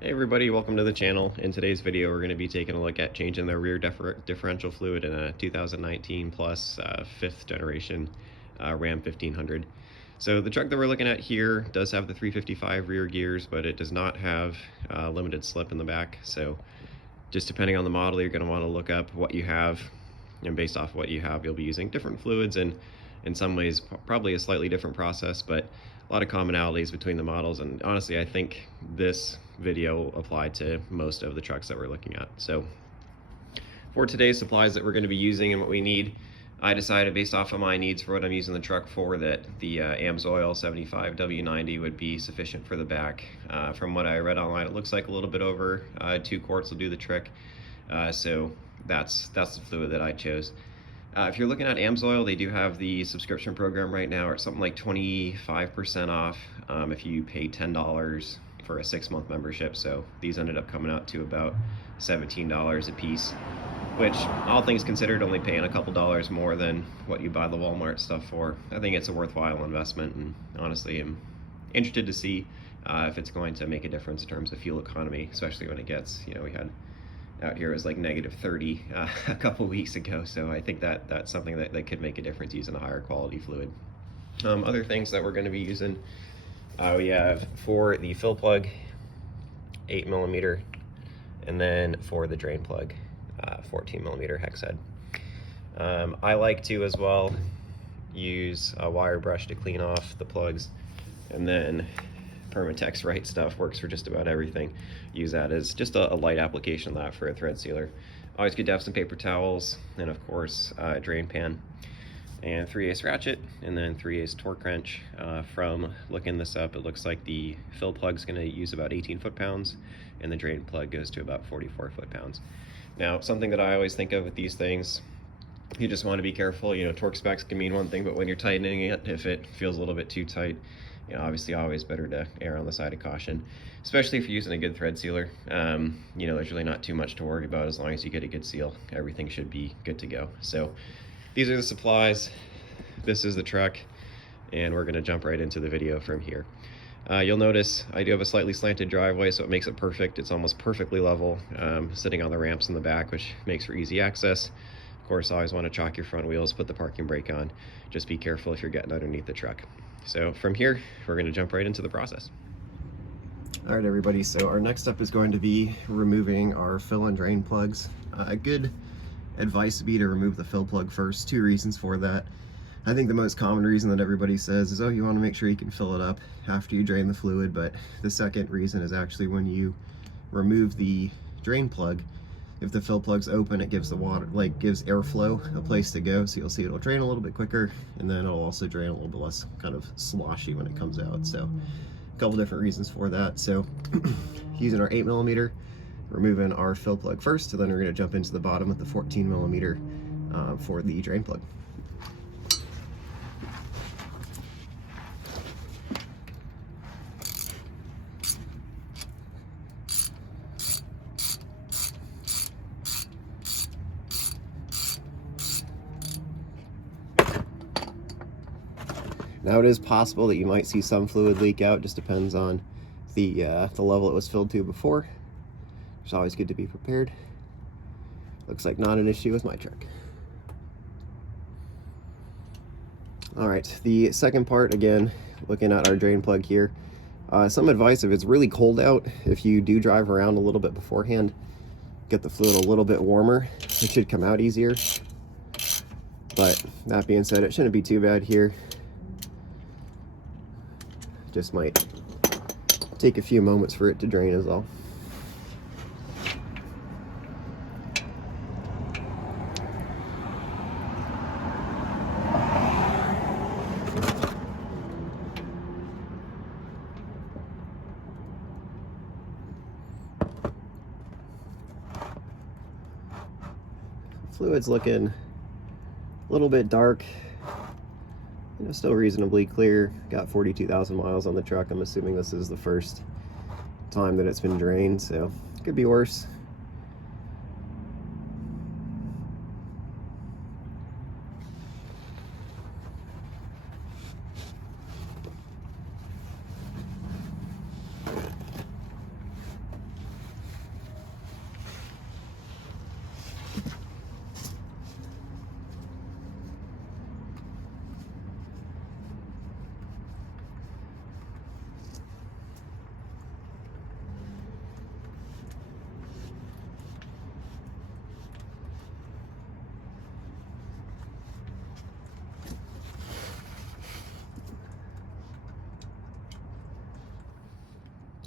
Hey everybody, welcome to the channel. In today's video we're going to be taking a look at changing the rear differential fluid in a 2019 plus 5th generation Ram 1500. So the truck that we're looking at here does have the 355 rear gears, but it does not have limited slip in the back. So just depending on the model, you're going to want to look up what you have, and based off what you have you'll be using different fluids, and in some ways probably a slightly different process, but a lot of commonalities between the models. And honestly, I think this video applied to most of the trucks that we're looking at. So for today's supplies that we're going to be using and what we need, I decided based off of my needs for what I'm using the truck for that the AMSOIL 75 W90 would be sufficient for the back. From what I read online, it looks like a little bit over 2 quarts will do the trick. So that's the fluid that I chose. If you're looking at AMSOIL, they do have the subscription program right now, or something like 25% off if you pay $10 for a 6-month membership. So these ended up coming out to about $17 a piece, which, all things considered, only paying a couple dollars more than what you buy the Walmart stuff for. I think it's a worthwhile investment, and honestly I'm interested to see if it's going to make a difference in terms of fuel economy, especially when it gets, we had out here is like -30 a couple weeks ago. So I think that's something that could make a difference using a higher quality fluid. Other things that we're going to be using, we have for the fill plug 8mm, and then for the drain plug 14mm hex head. I like to as well use a wire brush to clean off the plugs, and then Permatex Right stuff works for just about everything. Use that as just a light application of that for a thread sealer. Always good to have some paper towels, and of course a drain pan, and 3/8 ratchet, and then 3/8 torque wrench. From looking this up, it looks like the fill plug's going to use about 18 foot-pounds, and the drain plug goes to about 44 foot-pounds. Now, something that I always think of with these things, you just want to be careful. Torque specs can mean one thing, but when you're tightening it, if it feels a little bit too tight, obviously always better to err on the side of caution, especially if you're using a good thread sealer. There's really not too much to worry about. As long as you get a good seal, everything should be good to go. So these are the supplies, this is the truck, and we're going to jump right into the video from here. You'll notice I do have a slightly slanted driveway, so it makes it perfect. It's almost perfectly level, sitting on the ramps in the back, which makes for easy access. Of course, always want to chalk your front wheels, put the parking brake on. Just be careful if you're getting underneath the truck. So from here, we're going to jump right into the process. All right, everybody, so our next step is going to be removing our fill and drain plugs. A good advice would be to remove the fill plug first. 2 reasons for that. I think the most common reason that everybody says is, oh, you want to make sure you can fill it up after you drain the fluid, but the second reason is actually when you remove the drain plug, if the fill plug's open, it gives the water, gives airflow a place to go, so you'll see it'll drain a little bit quicker, and then it'll also drain a little bit less kind of sloshy when it comes out. So a couple different reasons for that. So using our 8mm, removing our fill plug first, and then we're going to jump into the bottom with the 14mm for the drain plug. Now, it is possible that you might see some fluid leak out. Just depends on the level it was filled to before. It's always good to be prepared. Looks like not an issue with my truck. All right, the second part, again, looking at our drain plug here. Some advice: if it's really cold out, if you do drive around a little bit beforehand, get the fluid a little bit warmer, it should come out easier. But that being said, it shouldn't be too bad here. Just might take a few moments for it to drain is all. Fluid's looking a little bit dark, still reasonably clear. Got 42,000 miles on the truck. I'm assuming this is the first time that it's been drained, so it could be worse.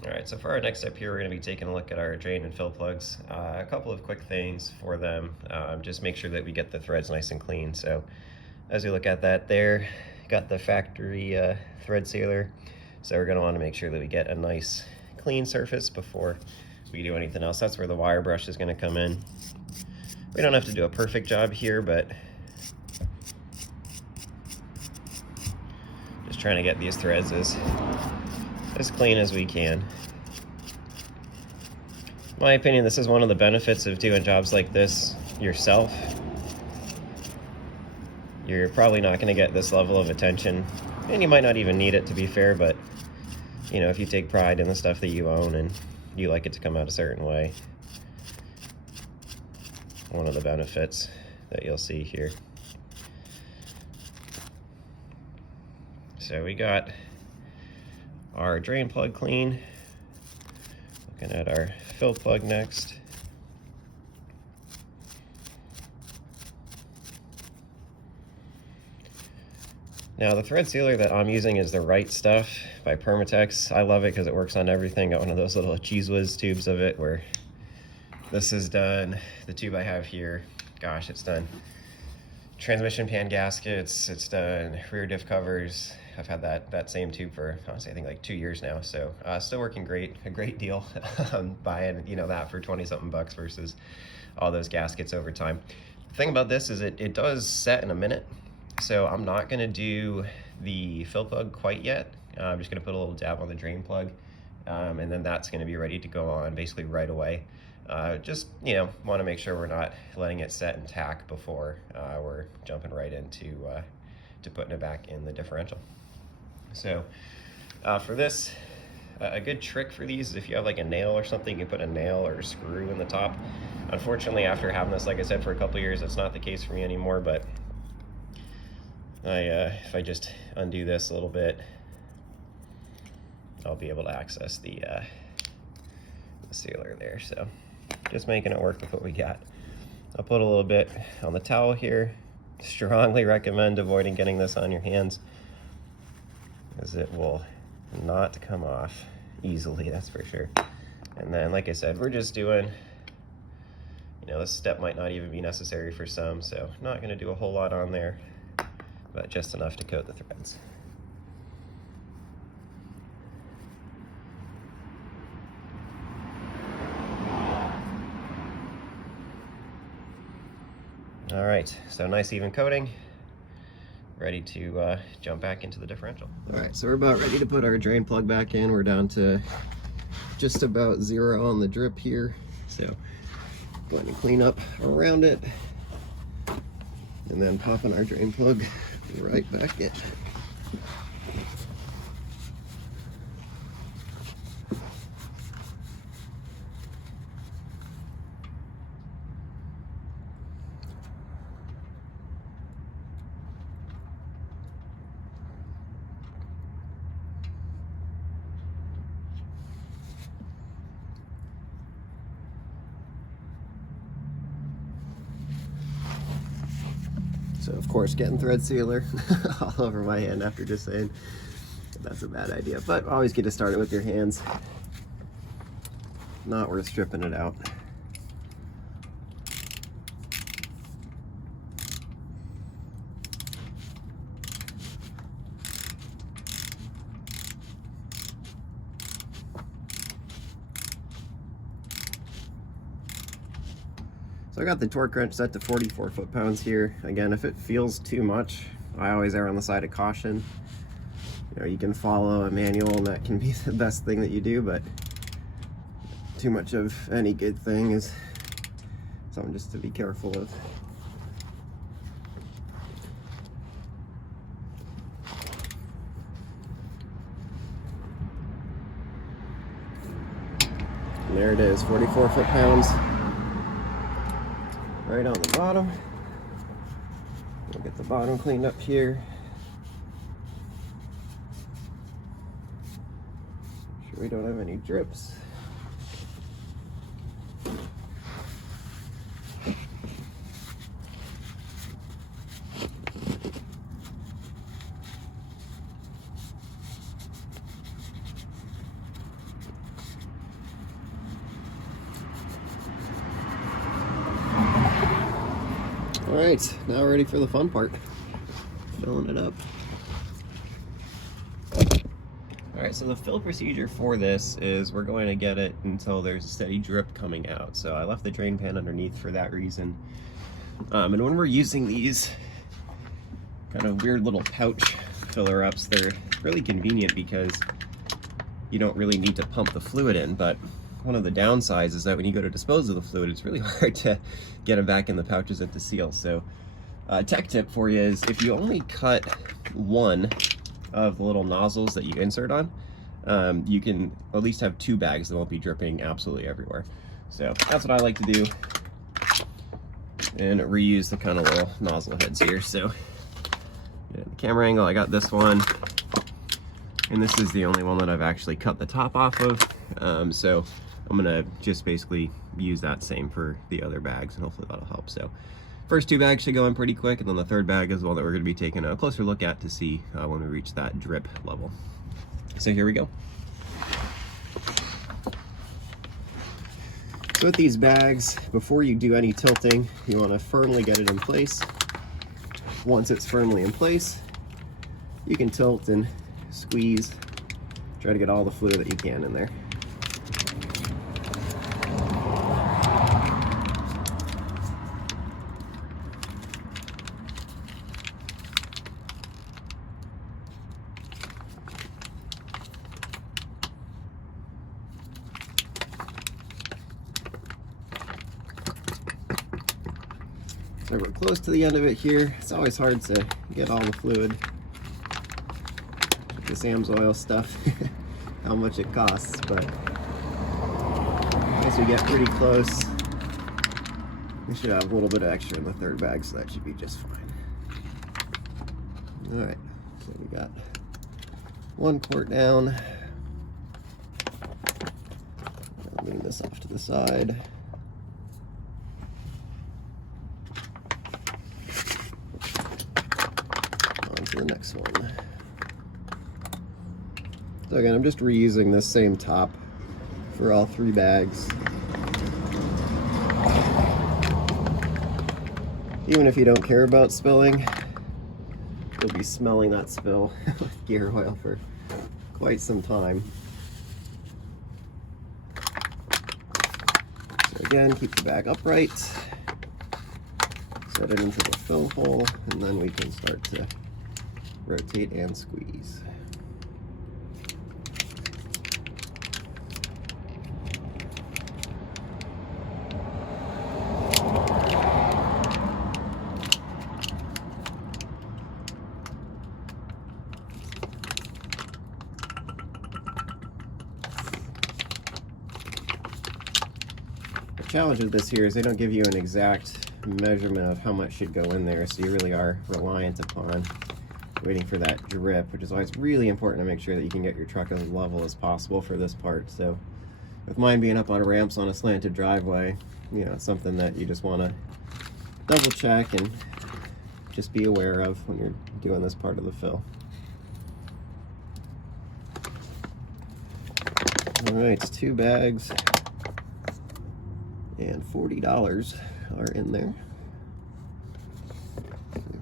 All right, so for our next step here, we're going to be taking a look at our drain and fill plugs. A couple of quick things for them. Just make sure that we get the threads nice and clean. So as we look at that there, got the factory thread sealer. So we're going to want to make sure that we get a nice clean surface before we do anything else. That's where the wire brush is going to come in. We don't have to do a perfect job here, but just trying to get these threads as clean as we can. In my opinion, this is one of the benefits of doing jobs like this yourself. You're probably not going to get this level of attention, and you might not even need it, to be fair, but you know, if you take pride in the stuff that you own and you like it to come out a certain way, one of the benefits that you'll see here. So we got our drain plug clean. Looking at our fill plug next. Now the thread sealer that I'm using is the Right Stuff by Permatex. I love it because it works on everything. Got one of those little Cheese Whiz tubes of it where this is done. The tube I have here, gosh, it's done transmission pan gaskets, it's done rear diff covers. I've had that same tube for, honestly, I think like 2 years now. So still working great, a great deal. Buying, you know, that for 20 something bucks versus all those gaskets over time. The thing about this is it does set in a minute. So I'm not gonna do the fill plug quite yet. I'm just gonna put a little dab on the drain plug, and then that's gonna be ready to go on basically right away. Just, you know, wanna make sure we're not letting it set and tack before we're jumping right into to putting it back in the differential. So for this, a good trick for these is if you have like a nail or something, you can put a nail or a screw in the top. Unfortunately, after having this, like I said, for a couple of years, that's not the case for me anymore, but if I just undo this a little bit, I'll be able to access the sealer there. So just making it work with what we got. I'll put a little bit on the towel here. Strongly recommend avoiding getting this on your hands, as it will not come off easily, that's for sure. And then, like I said, we're just doing, you know, this step might not even be necessary for some, so not going to do a whole lot on there, but just enough to coat the threads. All right, so nice even coating. Ready to jump back into the differential. All right, so we're about ready to put our drain plug back in. We're down to just about 0 on the drip here. So go ahead and clean up around it, and then popping our drain plug right back in. So of course, getting thread sealer all over my hand after just saying that's a bad idea, but always get to start it with your hands. Not worth stripping it out. So I got the torque wrench set to 44 foot-pounds here. Again, if it feels too much, I always err on the side of caution. You know, you can follow a manual and that can be the best thing that you do, but too much of any good thing is something just to be careful of. And there it is, 44 foot-pounds. Right on the bottom. We'll get the bottom cleaned up here. Make sure we don't have any drips. Alright, now we're ready for the fun part. Filling it up. Alright, so the fill procedure for this is we're going to get it until there's a steady drip coming out. So I left the drain pan underneath for that reason. And when we're using these kind of weird little pouch filler ups, they're really convenient because you don't really need to pump the fluid in, but one of the downsides is that when you go to dispose of the fluid, it's really hard to get them back in the pouches and to seal. So tech tip for you is if you only cut one of the little nozzles that you insert on, you can at least have 2 bags that won't be dripping absolutely everywhere. So that's what I like to do, and reuse the kind of little nozzle heads here. So the camera angle, I got this one, and this is the only one that I've actually cut the top off of. So I'm gonna just basically use that same for the other bags, and hopefully that'll help. So first 2 bags should go in pretty quick, and then the 3rd bag is the one that we're gonna be taking a closer look at to see when we reach that drip level. So here we go. So with these bags, before you do any tilting, you wanna firmly get it in place. Once it's firmly in place, you can tilt and squeeze, try to get all the fluid that you can in there. So we're close to the end of it here. It's always hard to get all the fluid. The Sam's oil stuff, how much it costs, but once we get pretty close, we should have a little bit of extra in the 3rd bag, so that should be just fine. Alright, so we got 1 quart down. I'll lean this off to the side. On to the next one. So again, I'm just reusing this same top for all 3 bags. Even if you don't care about spilling, you'll be smelling that spill with gear oil for quite some time. So again, keep the bag upright, set it into the fill hole, and then we can start to rotate and squeeze. The challenge with this here is they don't give you an exact measurement of how much should go in there, so you really are reliant upon waiting for that drip, which is why it's really important to make sure that you can get your truck as level as possible for this part. So with mine being up on ramps on a slanted driveway, you know, it's something that you just want to double check and just be aware of when you're doing this part of the fill. All right, it's 2 bags and $40 are in there.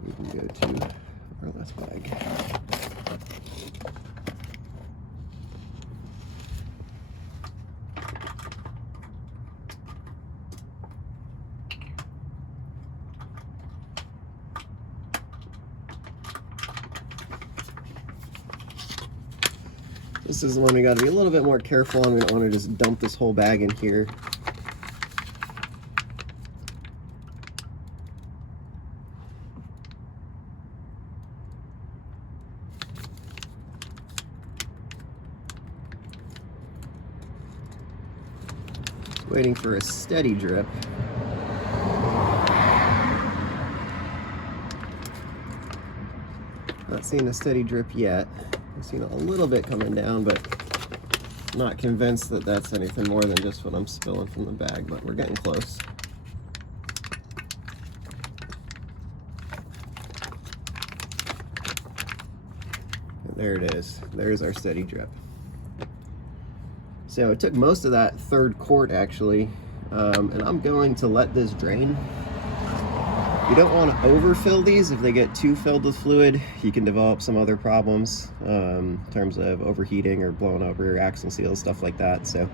We can go to our last bag. This is the one we got to be a little bit more careful on. We don't want to just dump this whole bag in here. Just waiting for a steady drip. Not seeing a steady drip yet. I've seen a little bit coming down, but not convinced that that's anything more than just what I'm spilling from the bag, but we're getting close. And there it is. There's our steady drip. So it took most of that 3rd quart actually, and I'm going to let this drain. You don't want to overfill these. If they get too filled with fluid, you can develop some other problems in terms of overheating or blowing out rear axle seals, stuff like that. So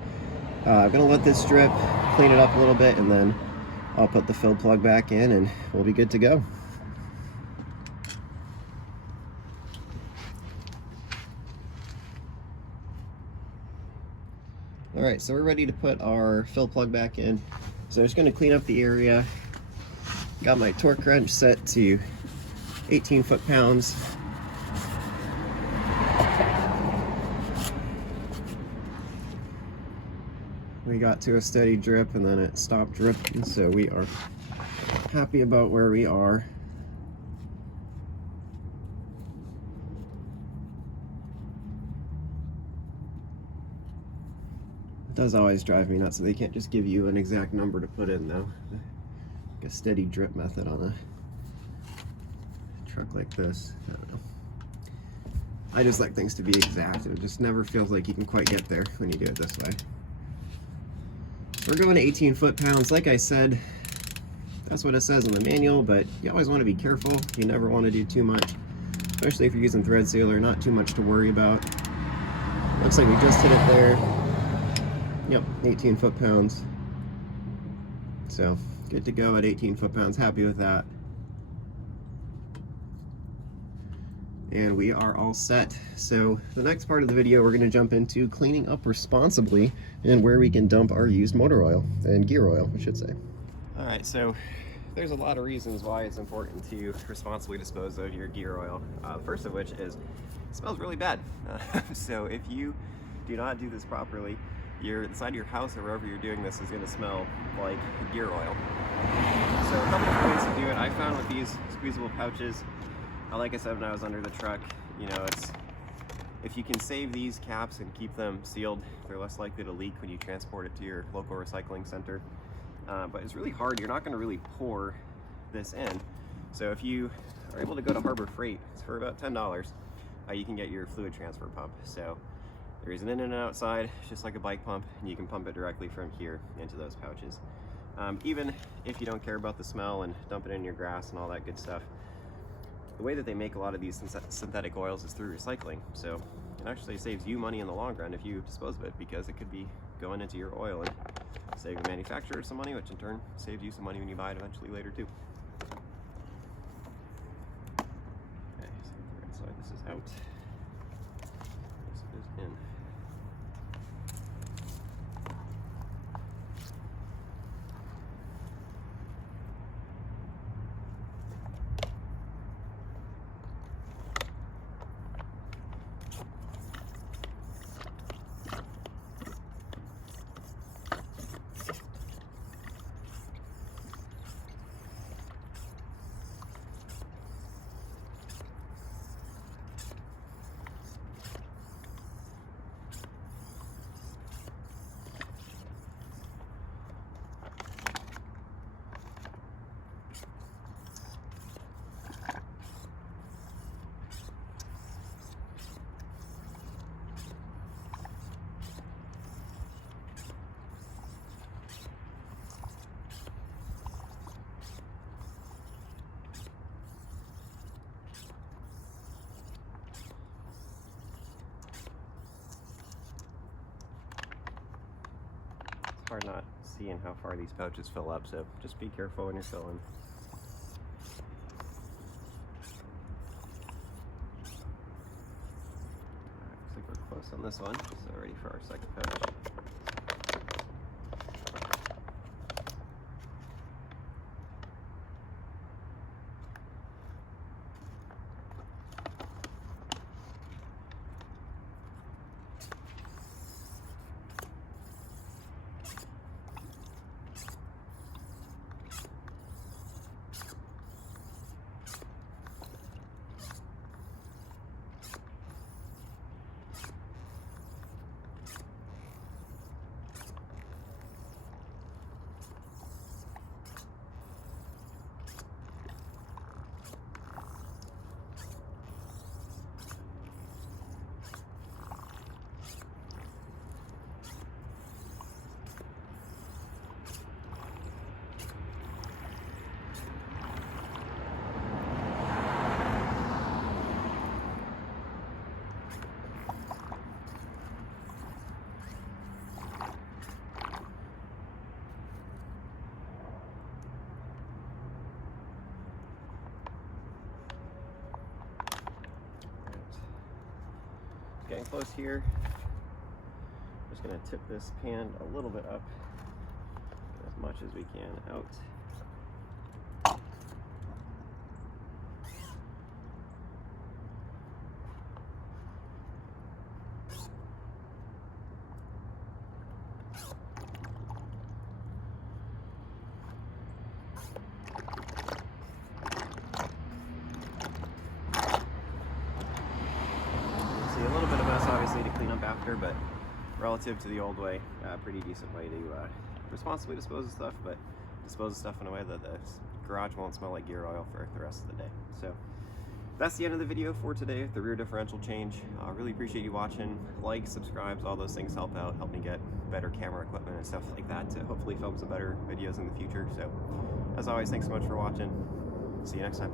I'm going to let this drip, clean it up a little bit, and then I'll put the fill plug back in and we'll be good to go. Alright, so we're ready to put our fill plug back in. So I'm just going to clean up the area. Got my torque wrench set to 18 foot-pounds. We got to a steady drip and then it stopped dripping, so we are happy about where we are. It does always drive me nuts, so they can't just give you an exact number to put in though. Like a steady drip method on a truck like this. I don't know. I just like things to be exact, and it just never feels like you can quite get there when you do it this way. We're going to 18 foot-pounds. Like I said, that's what it says in the manual, but you always want to be careful. You never want to do too much, especially if you're using thread sealer. Not too much to worry about. Looks like we just hit it there. Yep, 18 foot-pounds. So, good to go at 18 foot-pounds. Happy with that. And we are all set. So the next part of the video, we're going to jump into cleaning up responsibly and where we can dump our used motor oil and gear oil, I should say. All right, so there's a lot of reasons why it's important to responsibly dispose of your gear oil. The first of which is it smells really bad. So if you do not do this properly, the side of your house or wherever you're doing this is going to smell like gear oil. So a couple of ways to do it. I found with these squeezable pouches, like I said when I was under the truck, you know, if you can save these caps and keep them sealed, they're less likely to leak when you transport it to your local recycling center. But it's really hard. You're not going to really pour this in. So if you are able to go to Harbor Freight, it's for about $10, you can get your fluid transfer pump. So there is an in and an outside, just like a bike pump, and you can pump it directly from here into those pouches. Even if you don't care about the smell and dump it in your grass and all that good stuff, the way that they make a lot of these synthetic oils is through recycling. So it actually saves you money in the long run if you dispose of it, because it could be going into your oil and saving the manufacturer some money, which in turn saves you some money when you buy it eventually later too. Okay, so the right side, this is out. This is in. Hard not seeing how far these pouches fill up, so just be careful when you're filling. Looks like we're close on this one, so ready for our second pouch. close here. Just gonna tip this pan a little bit up, as much as we can out. See a little bit of mess obviously to clean up after, but relative to the old way, pretty decent way to responsibly dispose of stuff, but dispose of stuff in a way that the garage won't smell like gear oil for the rest of the day. So that's the end of the video for today, the rear differential change. I really appreciate you watching. Like, subscribes, all those things help out, help me get better camera equipment and stuff like that to hopefully film some better videos in the future. So as always, thanks so much for watching. See you next time.